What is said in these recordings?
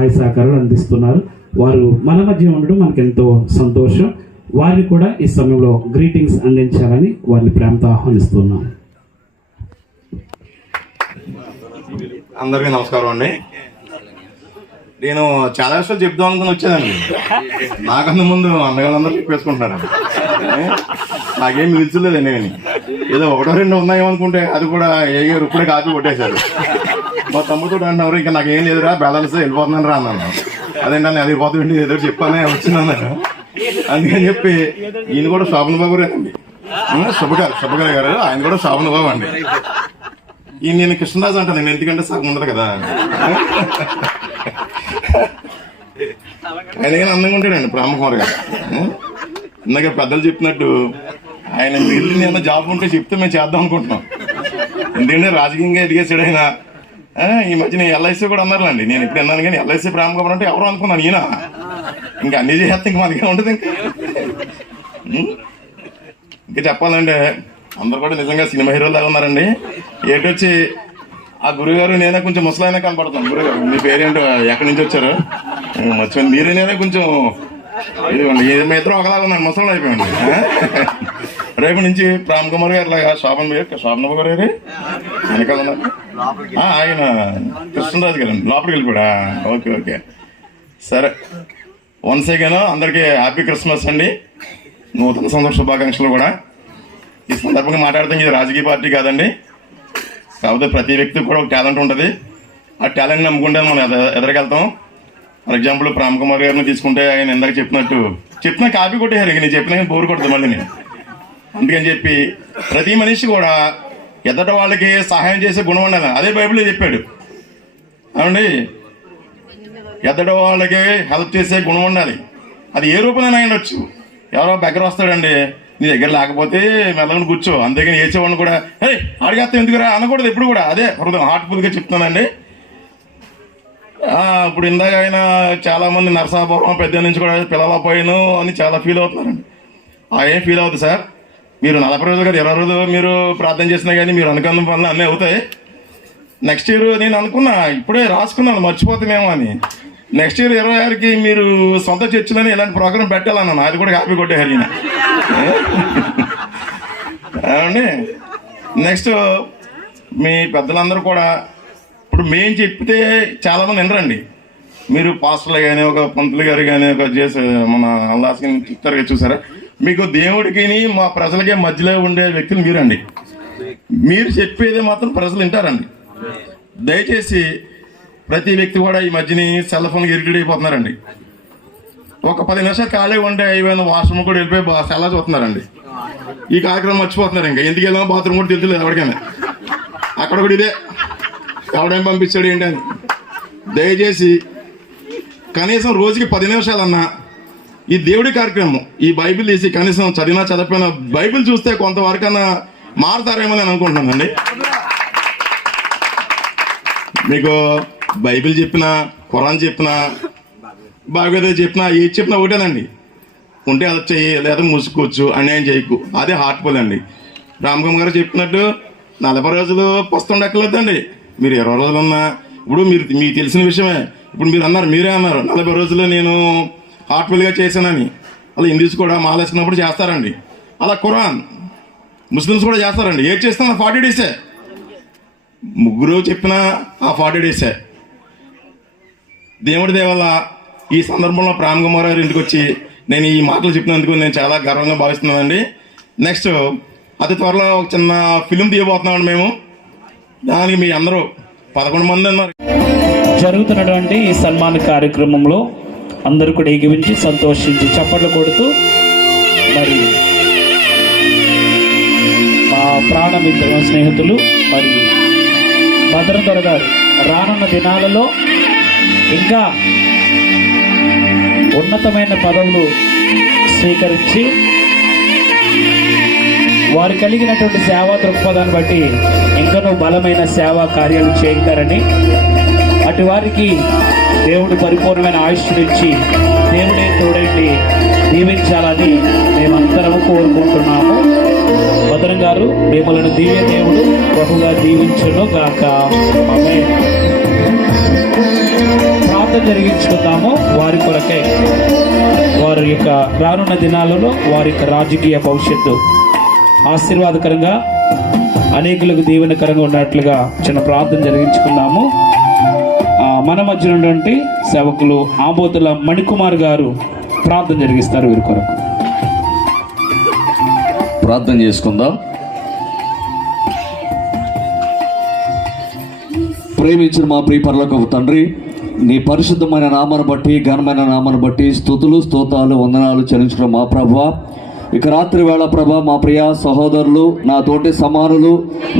సహాయ సహకారాలు అందిస్తున్నారు. వారు మన మధ్య ఉండడం మనకు ఎంతో సంతోషం. వారిని కూడా ఈ సమయంలో గ్రీటింగ్స్ అందించాలని వారిని ప్రేమతో ఆహ్వానిస్తున్నాం. అందరికీ నమస్కారం అండి. నేను చాలా విషయాలు చెప్దాం అనుకుని వచ్చానండి. నాకన్నా ముందు అందగాళ్ళందరూ చెప్పేసుకుంటున్నారు. నాకేం మిగిల్చలేదండి. నేను ఏదో ఒకటో రెండు ఉన్నాయేమనుకుంటే అది కూడా ఇప్పుడే కాపీ కొట్టేశారు. మా తమ్ముతో అంటున్నారు, ఇంకా నాకేం లేదురా, బ్యాలెన్స్ వెళ్ళిపోతున్నాను రా అన్నాను. అదేంటని అది పోతుండి ఏదో చెప్పానే వచ్చిందన్నాను. అందుకని చెప్పి ఈయన కూడా శోభన్ బాబు గారండి, శుభకర్ గారు, ఆయన కూడా శోభన్ బాబు అండి. ఈయన నేను కృష్ణరాజు అంటాను నేను, ఎందుకంటే సగం ఉండదు కదా. ఆయన కానీ అందంగా ఉంటాడండి రామకుమార్ గారు. ఇందాక పెద్దలు చెప్పినట్టు ఆయన వెళ్ళి నేను జాబ్ ఉంటే చెప్తే మేము చేద్దాం అనుకుంటున్నాం. ఎందుకంటే రాజకీయంగా ఎదిగేసాడు ఆయన. ఈ మధ్యన ఎల్ఐసి కూడా అన్నారులేండి. నేను ఇప్పుడు అన్నాను కానీ ఎల్ఐసి రామకుమార్ అంటే ఎవరు అనుకున్నాను. ఈయన ఇంకా అన్ని చేస్తే ఇంకా మనకే ఉంటుంది. ఇంకా చెప్పాలంటే అందరు కూడా నిజంగా సినిమా హీరోలు లాగా ఉన్నారండి. ఏటొచ్చి ఆ గురుగారు నేనే కొంచెం ముసలైనా కనపడతాను. గురుగారు మీ పేరేంటో, ఎక్కడి నుంచి వచ్చారు మర్చిపోయింది. మీరే నేనే కొంచెం ఇదిగోండి, మీ ఇద్దరం ఒకలాగా ఉన్నాను, ముసలి అయిపోయింది. రేపు నుంచి రామ్ కుమార్ గారు లాగా శోభన్ గారు వెనకాల ఉన్నారు. ఆయన కృష్ణరాజు గారు లోపలికి వెళ్ళిపోడా. ఓకే ఓకే సరే. వన్స్ అగైన్ అందరికీ హ్యాపీ క్రిస్మస్ అండి, నూతన సంవత్సర శుభాకాంక్షలు కూడా. ఈ సందర్భంగా మాట్లాడితే ఇది రాజకీయ పార్టీ కాదండి. కాకపోతే ప్రతి వ్యక్తికి కూడా ఒక టాలెంట్ ఉంటుంది. ఆ టాలెంట్ నమ్ముకుంటే మనం ఎదరగలుగుతాం. ఫర్ ఎగ్జాంపుల్ రామ్ కుమార్ గారిని తీసుకుంటే ఆయన ఇందాక చెప్పిన కాపీ కొట్టేశారు. ఇక నేను చెప్పిన బోరు కొడుతుంది మళ్ళీ నేను. అందుకని చెప్పి ప్రతి మనిషి కూడా ఎదట వాళ్ళకి సహాయం చేసే గుణం ఉండాలి. అదే బైబిల్లో చెప్పాడు అవండి, ఎదట వాళ్ళకి హెల్ప్ చేసే గుణం ఉండాలి. అది ఏ రూపంలో ఉండొచ్చు. ఎవరో దగ్గర వస్తాడండి, నీ దగ్గర లేకపోతే మెల్లగా కూర్చో, అంతేగాని వేసేవాడిని కూడా హే అడిగేస్తా ఎందుకురా అనకూడదు ఎప్పుడు కూడా. అదే హృదయం హార్ట్ఫుల్గా చెప్తున్నానండి. ఇప్పుడు ఇందాక ఆయన చాలా మంది నరసాపురం పెద్ద నుంచి కూడా పిల్లలపోయాను అని చాలా ఫీల్ అవుతున్నారండి. ఏం ఫీల్ అవుతుంది సార్, మీరు 40 రోజులు కదా 20 రోజులు మీరు ప్రార్థన చేసినా కానీ మీరు అనుకున్న పనులు అన్నీ అవుతాయి. నెక్స్ట్ ఇయర్ నేను అనుకున్నా, ఇప్పుడే రాసుకున్నాను మర్చిపోతామేమో అని. నెక్స్ట్ ఇయర్ 26కి మీరు సొంత చర్చిలోనే ఇలాంటి ప్రోగ్రాం పెట్టాలన్నాను. అది కూడా హ్యాపీ కొట్టేశారు ఈయన. ఏమండి నెక్స్ట్ మీ పెద్దలందరూ కూడా ఇప్పుడు మేము చెప్తే చాలా మంది వినరండి. మీరు పాస్టర్లు కానీ ఒక పంతులు గారు కానీ ఒక చేసే మన అల్లాస్ చెప్తారు చూసారా, మీకు దేవుడికి మా ప్రజలకే మధ్యలో ఉండే వ్యక్తులు మీరండి. మీరు చెప్పేది మాత్రం ప్రజలు వింటారండి. దయచేసి ప్రతి వ్యక్తి కూడా ఈ మధ్యని సెల్ ఫోన్ ఇరిటేట్ అయిపోతున్నారండి. ఒక 10 నిమిషాలు ఖాళీ ఉంటే అయిపోయిన వాష్రూమ్ కూడా వెళ్ళిపోయి సెల్లా చూస్తున్నారండి. ఈ కార్యక్రమం మర్చిపోతున్నారు. ఇంకా ఎందుకు వెళ్ళామో బాత్రూమ్ కూడా తెలుసులేదు ఎవరికైనా. అక్కడ కూడా ఇదే ఎవడేం పంపించాడు ఏంటని. దయచేసి కనీసం రోజుకి 10 నిమిషాలన్నా ఈ దేవుడి కార్యక్రమం, ఈ బైబిల్ తీసి కనీసం చదివినా చదవకపోయినా బైబిల్ చూస్తే కొంతవరకన్నా మారుతారేమో అని అనుకుంటున్నానండి. మీకు బైబిల్ చెప్పినా, ఖురాన్ చెప్పినా, భగవద్గీత చెప్పినా, ఏది చెప్పినా ఒకటేనండి. ఉంటే అలా చెయ్యి, లేదా మూసుకోవచ్చు, అన్యాయం చేయకు. అదే హార్ట్ఫుల్ అండి. రామకుమార్ గారు చెప్పినట్టు 40 రోజులు పుస్తకం ఎక్కలేదండి. మీరు 20 రోజులు ఉన్నా ఇప్పుడు మీకు తెలిసిన విషయమే. ఇప్పుడు మీరు అన్నారు, మీరే అన్నారు 40 రోజులు నేను హార్ట్ఫుల్గా చేశానని. అలా హిందూస్ కూడా మాలేసుకున్నప్పుడు చేస్తారండి. అలా ఖురాన్ ముస్లిమ్స్ కూడా చేస్తారండి. ఏది చేస్తున్నా 40 డేసే. ముగ్గురు చెప్పిన ఆ 40 డేసే. దేవుడి దేవల్ల ఈ సందర్భంలో రామ్ కుమార్ గారి ఇంటికి వచ్చి నేను ఈ మాటలు చెప్పినందుకు నేను చాలా గర్వంగా భావిస్తున్నానండి. నెక్స్ట్ అతి త్వరలో ఒక చిన్న ఫిలిం తీయబోతున్నామండి మేము. దానికి మీ అందరూ 11 మంది అన్నారు. జరుగుతున్నటువంటి ఈ సన్మాన కార్యక్రమంలో అందరూ కూడా ఏకీవించి సంతోషించి చప్పట్లు కొడుతూ మరి మా ప్రాణమిత్రుల స్నేహితులు మరి భద్రదొర గారు రానున్న దినాలలో ఇంకా ఉన్నతమైన పదవులు స్వీకరించి వారు కలిగినటువంటి సేవా దృక్పథాన్ని బట్టి ఇంకనూ బలమైన సేవా కార్యాలు చేస్తారని, అటు వారికి దేవుడు పరిపూర్ణమైన ఆయుష్నిచ్చి దేవుడే తోడేంటి దీవించాలని మేమందరము కోరుకుంటున్నాము. భద్రం గారు మిమ్మల్ని దివ్య దేవుడు బహుగా దీవించును గాక. ఆమేన్. ప్రార్థన జరిగించుకుందాము వారి కొరకై. వారి యొక్క రానున్న దినాలలో వారి యొక్క రాజకీయ భవిష్యత్తు ఆశీర్వాదకరంగా అనేకులకు దీవెనకరంగా ఉన్నట్లుగా చిన్న ప్రార్థన జరిగించుకుందాము. మన మధ్య ఉన్నటువంటి సేవకులు ఆబోతుల మణికుమార్ గారు ప్రార్థన జరిగిస్తారు వీరి కొరకు. ప్రార్థన చేసుకుందాం. ప్రేమించిన మా ప్రియ పరలోకపు తండ్రి, నీ పరిశుద్ధమైన నామాన్ని బట్టి, ఘనమైన నామాన్ని బట్టి స్తుతులు స్తోత్రాలు వందనాలు చెల్లించడం మా ప్రభువా. ఇక రాత్రి వేళ ప్రభా, మా ప్రియ సహోదరులు, నా తోటి సమానులు,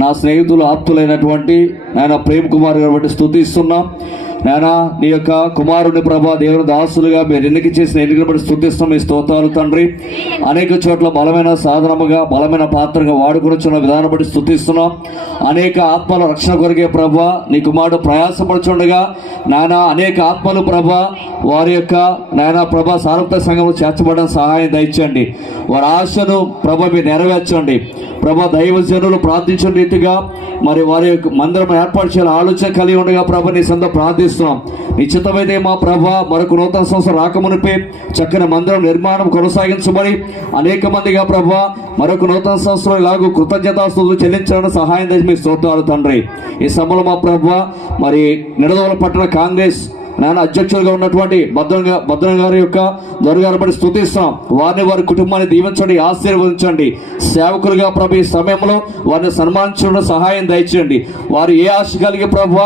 నా స్నేహితులు, ఆప్తులైనటువంటి నాయన ప్రేమ్ కుమార్ గారు బట్టి స్తుతిస్తున్నాం. నాయన నీ యొక్క కుమారుని ప్రభా, దేవుని దాసులుగా మీరు ఎన్నిక చేసిన ఎన్నికలు బట్టి స్తుతిస్తున్నాం. మీ స్తోత్రాలు తండ్రి. అనేక చోట్ల బలమైన సాధనముగా, బలమైన పాత్రగా వాడుకొనిచున్న విధానం బట్టి స్తుతిస్తున్నాం. అనేక ఆత్మల రక్షణ కొరికే ప్రభా, నీ కుమారుడు ప్రయాసపడుచుండగా నాయన అనేక ఆత్మలు ప్రభా, వారి యొక్క నాయన ప్రభా సార్వత్రిక సంఘంలో చేర్చబడడం సహాయం దయచండి. వారి ఆశను ప్రభా మీరు నెరవేర్చండి ప్రభా. దైవజనులు ప్రార్థించిన రీతిగా మరి వారి యొక్క మందిరం ఏర్పాటు చేయాలని ఆలోచన కలిగి ఉండగా ప్రభా నీ సంద ప్రార్థిస్తున్నాం. నిశ్చితమైతే మా ప్రభా మరొక నూతన సంవత్సరం రాకమునిపై చక్కని మందిరం నిర్మాణం కొనసాగించబడి అనేక మందిగా ప్రభా మరొక నూతన సంవత్సరం ఇలాగూ కృతజ్ఞతాస్తుతులు చెల్లించాలని సహాయం చేసి మీ స్తోత్రాలు తండ్రి. ఈ సమయంలో మా ప్రభా మరి నిడదవోలు పట్టణ కాంగ్రెస్ నాయన అధ్యక్షులుగా ఉన్నటువంటి భద్రం గారి యొక్క దొరగారు బట్టి స్తుతిస్తున్నాం. వారిని వారి కుటుంబాన్ని దీవించండి, ఆశీర్వదించండి. సేవకులుగా ప్రభు ఈ సమయంలో వారిని సన్మానించడం సహాయం దయచేయండి. వారు ఏ ఆశ కలిగి ప్రభు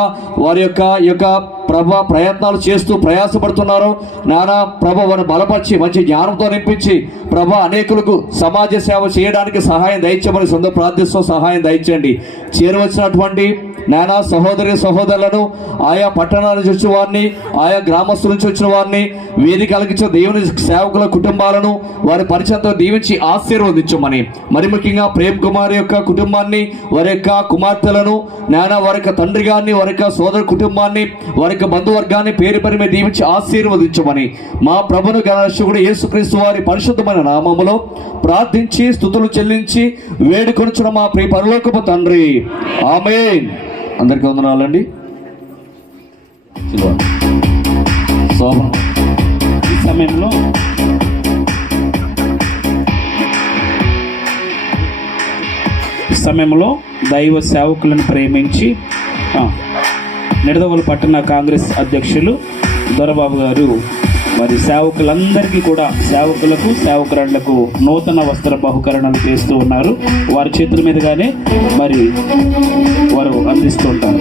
వారి యొక్క ప్రభా ప్రయత్నాలు చేస్తూ ప్రయాసపడుతున్నారు నానా ప్రభా వారిని బలపరిచి మంచి జ్ఞానంతో నింపించి ప్రభా అనేకులకు సమాజ సేవ చేయడానికి సహాయం దయచేయమని సొంత ప్రార్థిస్తూ సహాయం దయచేయండి. చేరవచ్చినటువంటి నానా సహోదరులను, ఆయా పట్టణాల నుంచి వచ్చిన వారిని, ఆయా గ్రామస్తుల నుంచి వచ్చిన వారిని, వేదిక కలిగించిన దేవుని సేవకుల కుటుంబాలను వారి పరిచయంతో దీవించి ఆశీర్వదించమని, మరి ముఖ్యంగా ప్రేమ్ కుమార్ యొక్క కుటుంబాన్ని, వారి యొక్క కుమార్తెలను నానా వారి యొక్క తండ్రి గారిని, వారి యొక్క సోదర కుటుంబాన్ని, వారి యొక్క బంధువర్గాన్ని పేరు పేరు మీద దీవించి ఆశీర్వదించమని మా ప్రభును గణరక్షకుడు యేసుక్రీస్తు వారి పరిశుద్ధమైన నామములో ప్రార్థించి స్తుతులు చెల్లించి వేడుకొనుచున్న మా ప్రియ పరలోకపు తండ్రి, ఆమేన్. అందరికీ వందనాలండి. ఈ సమయంలో దైవ సేవకులను ప్రేమించి నిడదవోలు పట్టణ కాంగ్రెస్ అధ్యక్షులు దొరబాబు గారు మరి సేవకులందరికీ కూడా సేవకులకు సేవకురాళ్లకు నూతన వస్త్ర బహుకరణలు చేస్తూ ఉన్నారు. వారి చేతుల మీదుగానే మరి వారు అందిస్తూ ఉంటారు.